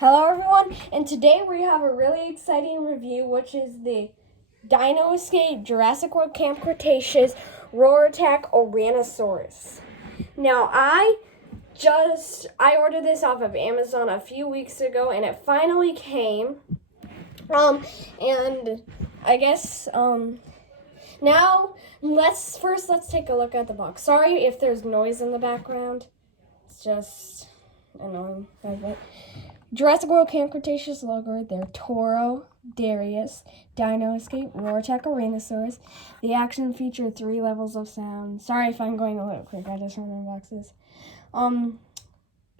Hello everyone, and today we have a really exciting review, which is the Dino Escape Jurassic World Camp Cretaceous Roar Attack Ouranosaurus. Now, I ordered this off of Amazon a few weeks ago, and it finally came. And I guess now let's take a look at the box. Sorry if there's noise in the background. It's just annoying. Jurassic World Camp Cretaceous logo right there. Toro, Darius, Dino Escape, Roar Attack Ouranosaurus. The action feature 3 levels of sound. Sorry if I'm going a little quick. I just want to unbox this.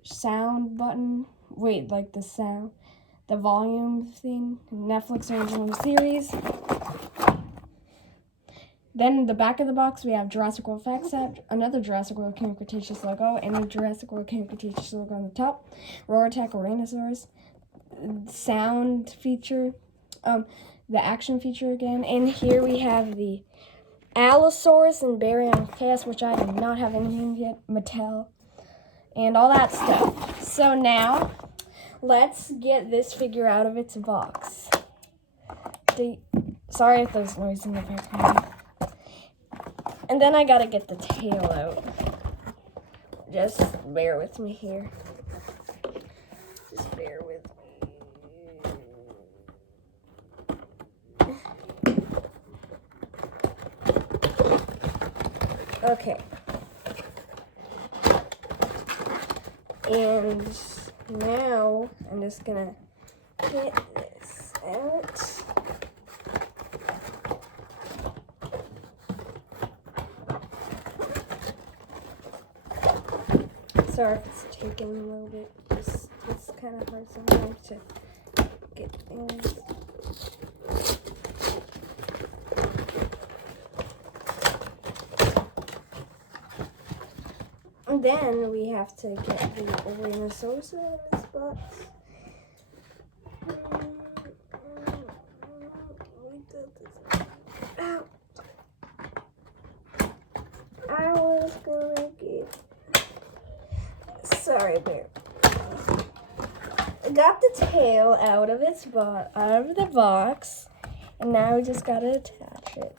Sound button. Wait, like the sound, the volume thing. Netflix original series. Then in the back of the box, we have Jurassic World Fact Set, another Jurassic World Camp Cretaceous logo, and a Jurassic World Camp Cretaceous logo on the top. Roar Attack Ouranosaurus. Sound feature. The action feature again. And here we have the Allosaurus and Baryonychus, which I do not have anything yet. Mattel. And all that stuff. So now, let's get this figure out of its box. Sorry if there's noise in the background. And then I gotta get the tail out. Just bear with me here. Just bear with me. Okay. And now I'm just gonna get this out. Sorry if it's taking a little bit. It's kind of hard sometimes to get in. And then we have to get the ouranosaurus out of this box. Ow. I was gonna get. Sorry, Bear. I got the tail out of the box, and now we just gotta attach it.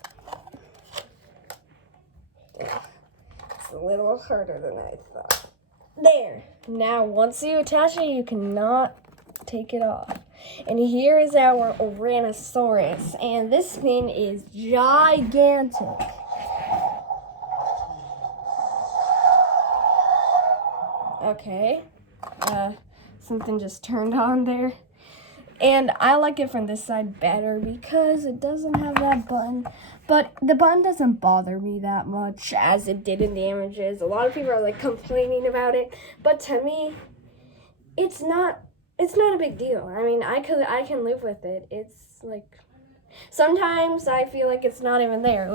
It's a little harder than I thought. There. Now, once you attach it, you cannot take it off. And here is our ouranosaurus, and this thing is gigantic. Okay, something just turned on there. And I like it from this side better because it doesn't have that button. But the button doesn't bother me that much as it did in the images. A lot of people are like complaining about it. But to me, it's not a big deal. I mean, I can live with it. It's like, sometimes I feel like it's not even there.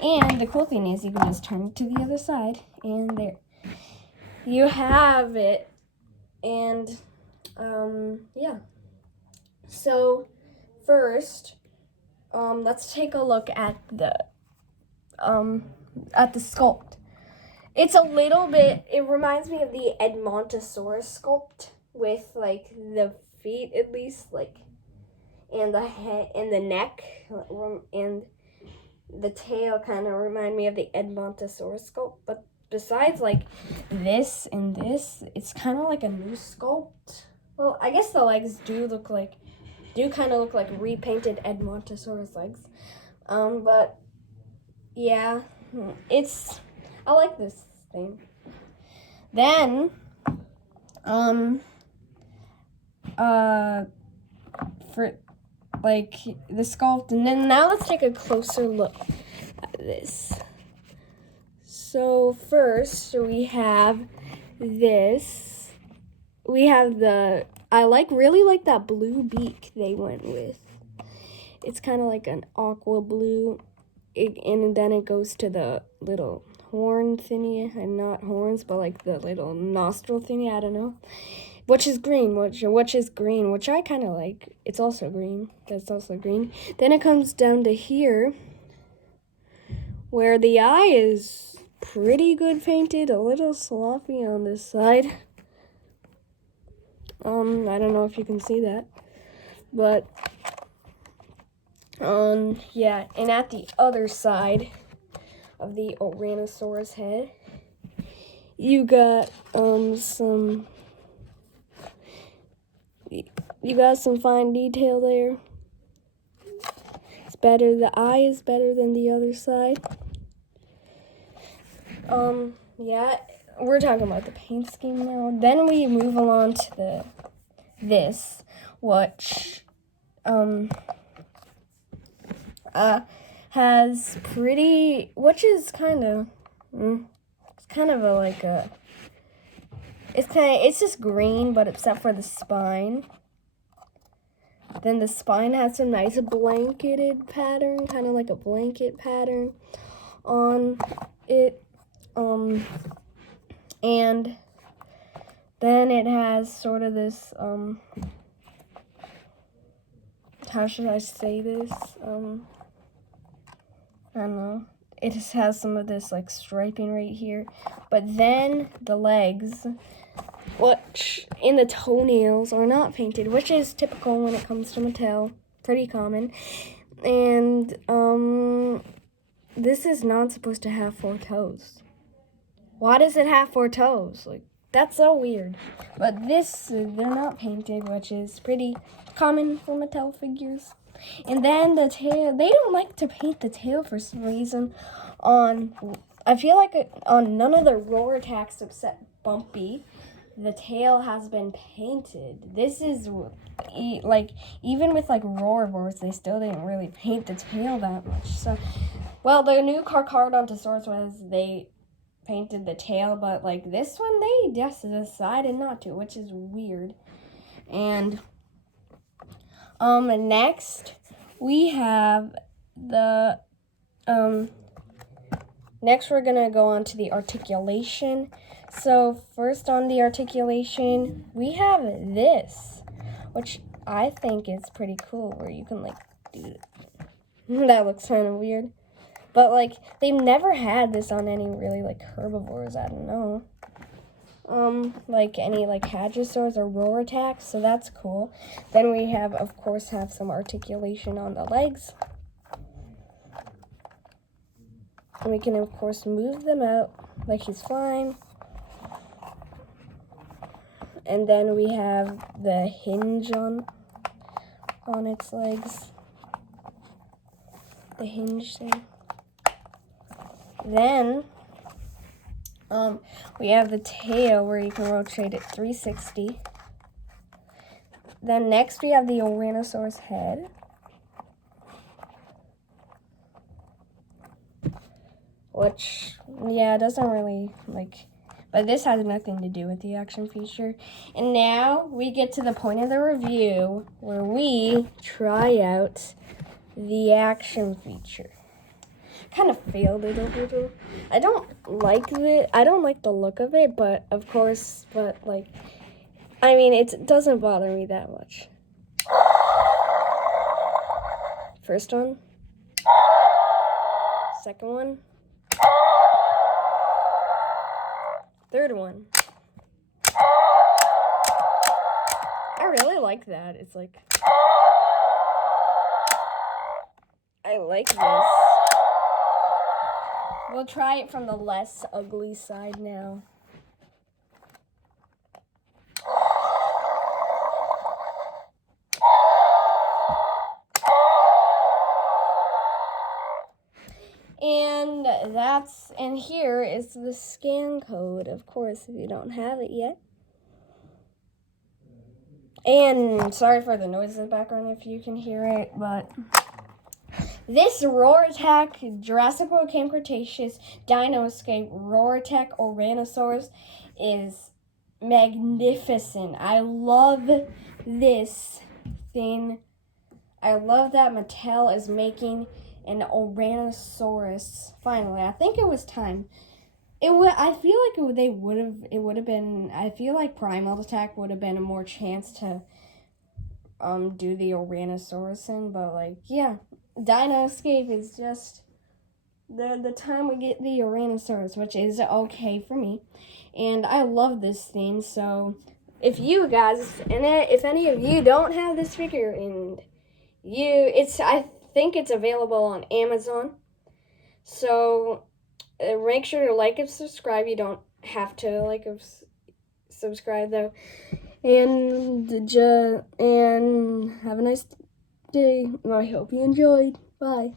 And the cool thing is you can just turn it to the other side and there. You have it, and yeah. So first, let's take a look at the sculpt. It's a little bit. It reminds me of the Edmontosaurus sculpt with like the feet, at least, and the head and the neck, and the tail kind of remind me of the Edmontosaurus sculpt, but. Besides like this and this, it's kind of like a new sculpt. Well, I guess the legs do kind of look like repainted Edmontosaurus legs. But yeah, I like this thing. Then, for like the sculpt, and then now let's take a closer look at this. So first we have this. We have I really like that blue beak they went with. It's kind of like an aqua blue, and then it goes to the little horn thingy, and not horns, but like the little nostril thingy. I don't know, which is green, which I kind of like. It's also green. That's also green. Then it comes down to here, where the eye is pretty good painted, a little sloppy on this side. I don't know if you can see that, but yeah, and at the other side of the ouranosaurus head, you got some fine detail there. It's better. The eye is better than the other side. Yeah, we're talking about the paint scheme now. Then we move along to this, which has pretty, which is kind of, it's kind of it's just green, but except for the spine. Then the spine has some nice blanketed pattern, kind of like a blanket pattern on it. And then it has sort of this, how should I say this? I don't know. It just has some of this like striping right here. But then the legs, which in the toenails are not painted, which is typical when it comes to Mattel. Pretty common. And this is not supposed to have 4 toes. Why does it have 4 toes? Like, that's so weird. But they're not painted, which is pretty common for Mattel figures. And then the tail, they don't like to paint the tail for some reason. I feel like on none of the Roar attacks except Bumpy, the tail has been painted. This is, like, even with, like, Roar Wars, they still didn't really paint the tail that much. So, well, the new Carcharodontosaurus was, they painted the tail, but, like, this one, they just decided not to, which is weird. And, next, we have the, next we're gonna go on to the articulation. So first on the articulation, we have this, which I think is pretty cool, where you can like do it. That looks kind of weird. But like, they've never had this on any really like herbivores, I don't know. Like any like hadrosaurs or roar attacks, so that's cool. Then we have, of course, have some articulation on the legs. And we can, of course, move them out like he's flying. And then we have the hinge on its legs. The hinge thing. Then, we have the tail where you can rotate it 360. Then next we have the ouranosaurus head. Which, yeah, doesn't really, like, but this has nothing to do with the action feature. And now we get to the point of the review where we try out the action feature. Kind of failed it a little. I don't like the look of it, but of course, like, I mean, it doesn't bother me that much. First one. Second one. Third one. I really like that. It's like, I like this. We'll try it from the less ugly side now. And here is the scan code, of course, if you don't have it yet. And sorry for the noise in the background if you can hear it, but this Roar Attack Jurassic World Camp Cretaceous Dino Escape Roar Attack Ouranosaurus is magnificent. I love this thing. I love that Mattel is making an Ouranosaurus. Finally, I think it was time. I feel like it would have been. I feel like Primal Attack would have been a more chance to do the Ouranosaurus in, but like, yeah, Dino Escape is just the time we get the Ouranosaurus, which is okay for me, and I love this thing. So if you guys, and if any of you don't have this figure, and I think it's available on Amazon. So make sure to like and subscribe. You don't have to like and subscribe though. And have a nice day. I hope you enjoyed. Bye.